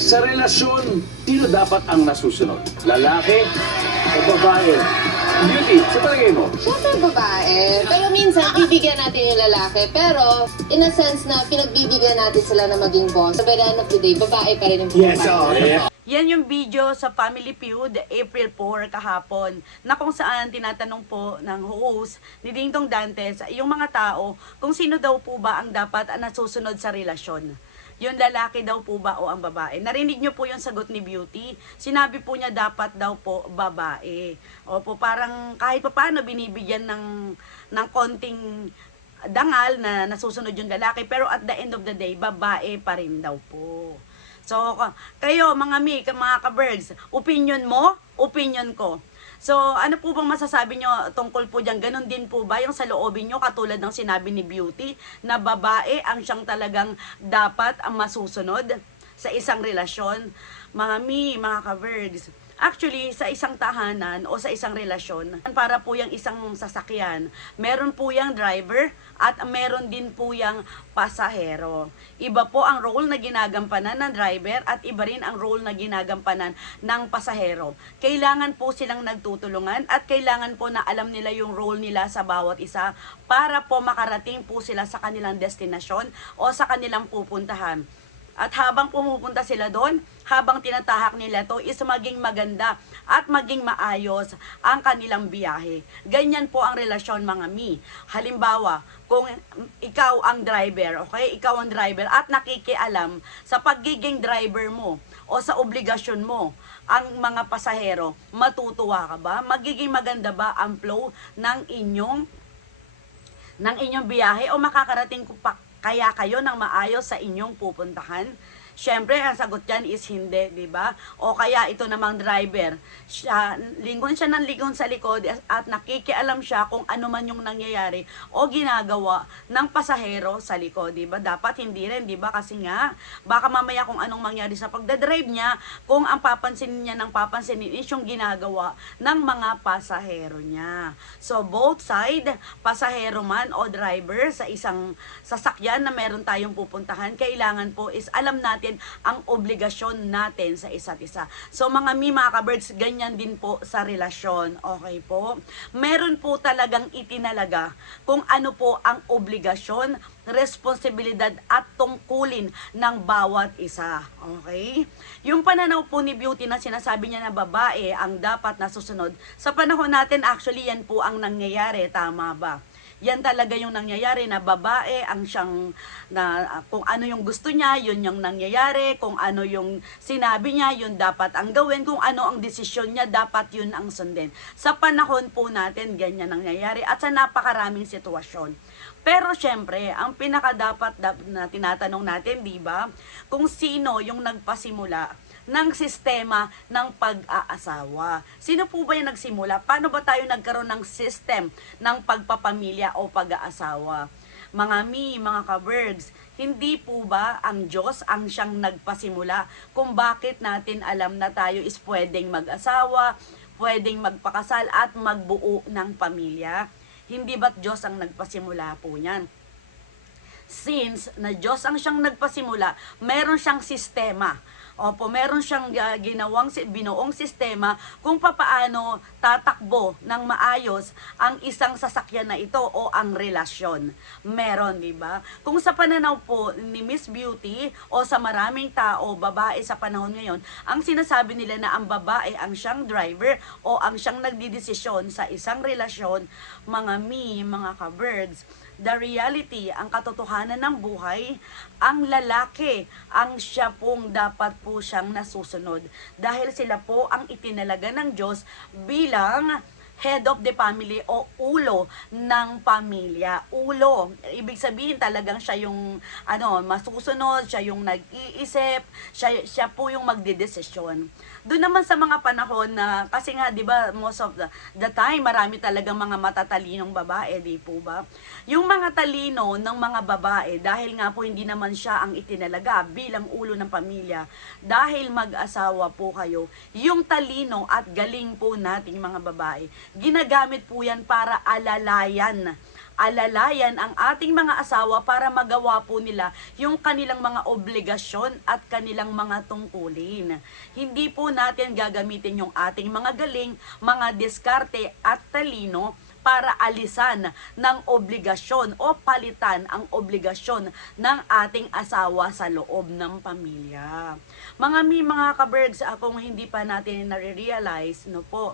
Sa relasyon, sino dapat ang nasusunod? Lalaki o babae? Beauty, sa palagay mo? Siyempre babae. Pero minsan, bibigyan natin yung lalaki. Pero, in a sense na pinagbibigyan natin sila na maging boss. So, by the end of the day, babae pa rin yung Yes, pumapalit. oh. Eh, Yan yung video sa Family Feud, April 4 kahapon, na kung saan tinatanong po ng host ni Dingdong Dantes, yung mga tao, kung sino daw po ba ang dapat ang nasusunod sa relasyon. Yung lalaki daw po ba o ang babae. Narinig nyo po yung sagot ni Beauty. Sinabi po niya dapat daw po babae. Opo, parang kahit pa paano binibigyan ng, ng konting dangal na nasusunod yung lalaki. Pero at the end of the day, babae pa rin daw po. So, ka- kayo, mga mi, mga ka-birds, opinion mo, opinion ko. So, ano po bang masasabi nyo tungkol po dyan? Ganon din po ba yung sa loobin nyo, katulad ng sinabi ni Beauty, na babae ang siyang talagang dapat ang masusunod sa isang relasyon? Mga mi, mga ka-birds, Actually, sa isang tahanan o sa isang relasyon, para po yung isang sasakyan, meron po yung driver at meron din po yung pasahero. Iba po ang role na ginagampanan ng driver at iba rin ang role na ginagampanan ng pasahero. Kailangan po silang nagtutulungan at kailangan po na alam nila yung role nila sa bawat isa para po makarating po sila sa kanilang destinasyon o sa kanilang pupuntahan. At habang pumupunta sila doon, habang tinatahak nila to is maging maganda at maging maayos ang kanilang biyahe. Ganyan po ang relasyon mga mi. Halimbawa, kung ikaw ang driver, okay? Ikaw ang driver at nakikialam sa pagiging driver mo o sa obligasyon mo ang mga pasahero, matutuwa ka ba? Magiging maganda ba ang flow ng inyong ng inyong biyahe o makakarating ko pa kaya kayo ng maayos sa inyong pupuntahan? Siyempre, ang sagot dyan is hindi, di ba? O kaya ito namang driver, siya, lingon siya ng lingon sa likod at nakikialam siya kung ano man yung nangyayari o ginagawa ng pasahero sa likod, di ba? Dapat hindi rin, di ba? Kasi nga, baka mamaya kung anong mangyari sa pagdadrive niya, kung ang papansinin niya ng papansinin is yung ginagawa ng mga pasahero niya. So, both side, pasahero man o driver sa isang sasakyan na meron tayong pupuntahan, kailangan po is alam natin ang obligasyon natin sa isa't isa. So, mga mi, mga ka-birds, ganyan din po sa relasyon. Okay po? Meron po talagang itinalaga kung ano po ang obligasyon, responsibilidad at tungkulin ng bawat isa. Okay? Yung pananaw po ni Beauty na sinasabi niya na babae ang dapat nasusunod, sa panahon natin actually yan po ang nangyayari, tama ba? Yan talaga yung nangyayari na babae ang siyang na kung ano yung gusto niya, yun yung nangyayari, kung ano yung sinabi niya, yun dapat ang gawin, kung ano ang desisyon niya, dapat yun ang sundin. Sa panahon po natin, ganyan nangyayari at sa napakaraming sitwasyon. Pero syempre, ang pinaka dapat na tinatanong natin, di ba? Kung sino yung nagpasimula ng sistema ng pag-aasawa. Sino po ba yung nagsimula? Paano ba tayo nagkaroon ng system ng pagpapamilya o pag-aasawa? Mga mi, mga ka-birds, hindi po ba ang Diyos ang siyang nagpasimula kung bakit natin alam na tayo is pwedeng mag-asawa, pwedeng magpakasal at magbuo ng pamilya? Hindi ba't Diyos ang nagpasimula po niyan? since na Diyos ang siyang nagpasimula, meron siyang sistema. Opo, meron siyang uh, ginawang binuong sistema kung papaano tatakbo ng maayos ang isang sasakyan na ito o ang relasyon. Meron, di ba? Kung sa pananaw po ni Miss Beauty o sa maraming tao, babae sa panahon ngayon, ang sinasabi nila na ang babae ang siyang driver o ang siyang nagdidesisyon sa isang relasyon, mga me, mga ka-birds, the reality, ang katotohanan ng buhay, ang lalaki, ang siya pong dapat po siyang nasusunod. Dahil sila po ang itinalaga ng Diyos bilang head of the family o ulo ng pamilya. Ulo. Ibig sabihin talagang siya yung ano, masusunod, siya yung nag-iisip, siya, siya po yung magdidesisyon. Doon naman sa mga panahon na, kasi nga, di ba, most of the, the time, marami talagang mga matatalinong babae, di po ba? Yung mga talino ng mga babae, dahil nga po hindi naman siya ang itinalaga bilang ulo ng pamilya, dahil mag-asawa po kayo, yung talino at galing po nating mga babae, ginagamit po yan para alalayan alalayan ang ating mga asawa para magawa po nila yung kanilang mga obligasyon at kanilang mga tungkulin. Hindi po natin gagamitin yung ating mga galing, mga diskarte at talino para alisan ng obligasyon o palitan ang obligasyon ng ating asawa sa loob ng pamilya. Mga mi, mga kabergs, akong hindi pa natin nare-realize, no po,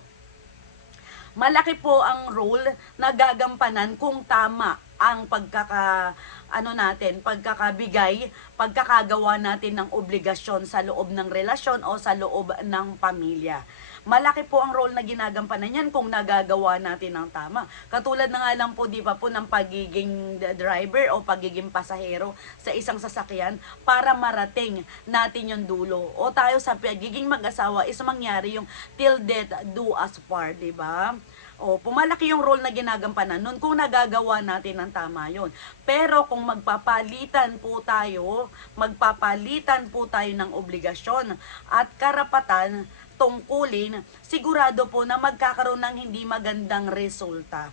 malaki po ang role na gagampanan kung tama ang pagkaka ano natin, pagkakabigay, pagkakagawa natin ng obligasyon sa loob ng relasyon o sa loob ng pamilya. Malaki po ang role na ginagampanan yan kung nagagawa natin ng tama. Katulad na nga lang po, di ba po, ng pagiging driver o pagiging pasahero sa isang sasakyan para marating natin yung dulo. O tayo sa pagiging mag-asawa is mangyari yung till death do us part, di ba? O, pumalaki yung role na ginagampanan nun kung nagagawa natin ng tama yon. Pero kung magpapalitan po tayo, magpapalitan po tayo ng obligasyon at karapatan tungkulin, sigurado po na magkakaroon ng hindi magandang resulta.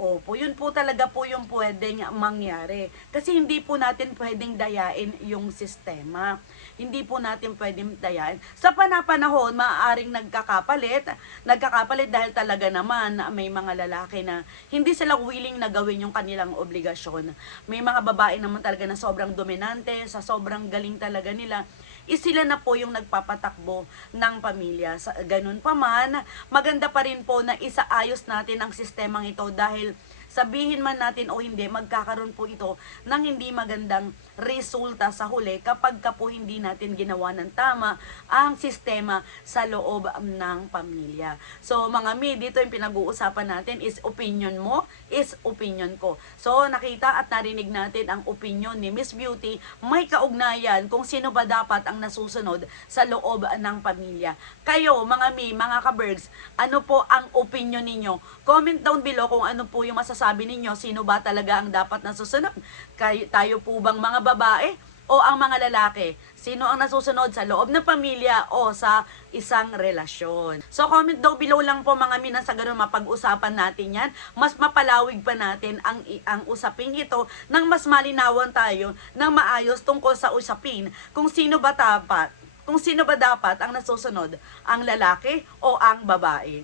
Opo, yun po talaga po yung pwedeng mangyari. Kasi hindi po natin pwedeng dayain yung sistema. Hindi po natin pwedeng dayain. Sa panapanahon, maaaring nagkakapalit. Nagkakapalit dahil talaga naman may mga lalaki na hindi sila willing na gawin yung kanilang obligasyon. May mga babae naman talaga na sobrang dominante, sa sobrang galing talaga nila is sila na po yung nagpapatakbo ng pamilya. Sa, ganun pa man, maganda pa rin po na isaayos natin ang sistemang ito dahil sabihin man natin o hindi, magkakaroon po ito ng hindi magandang resulta sa huli kapag ka po hindi natin ginawa ng tama ang sistema sa loob ng pamilya. So mga mi, dito yung pinag-uusapan natin is opinion mo, is opinion ko. So nakita at narinig natin ang opinion ni Miss Beauty, may kaugnayan kung sino ba dapat ang nasusunod sa loob ng pamilya. Kayo, mga mi, mga kabergs, ano po ang opinion ninyo? Comment down below kung ano po yung masasabi ninyo, sino ba talaga ang dapat nasusunod? Kay, tayo po bang mga babae o ang mga lalaki? Sino ang nasusunod sa loob ng pamilya o sa isang relasyon? So comment down below lang po mga mina sa ganun mapag-usapan natin yan. Mas mapalawig pa natin ang, ang usaping ito nang mas malinawan tayo ng maayos tungkol sa usapin kung sino ba dapat kung sino ba dapat ang nasusunod, ang lalaki o ang babae.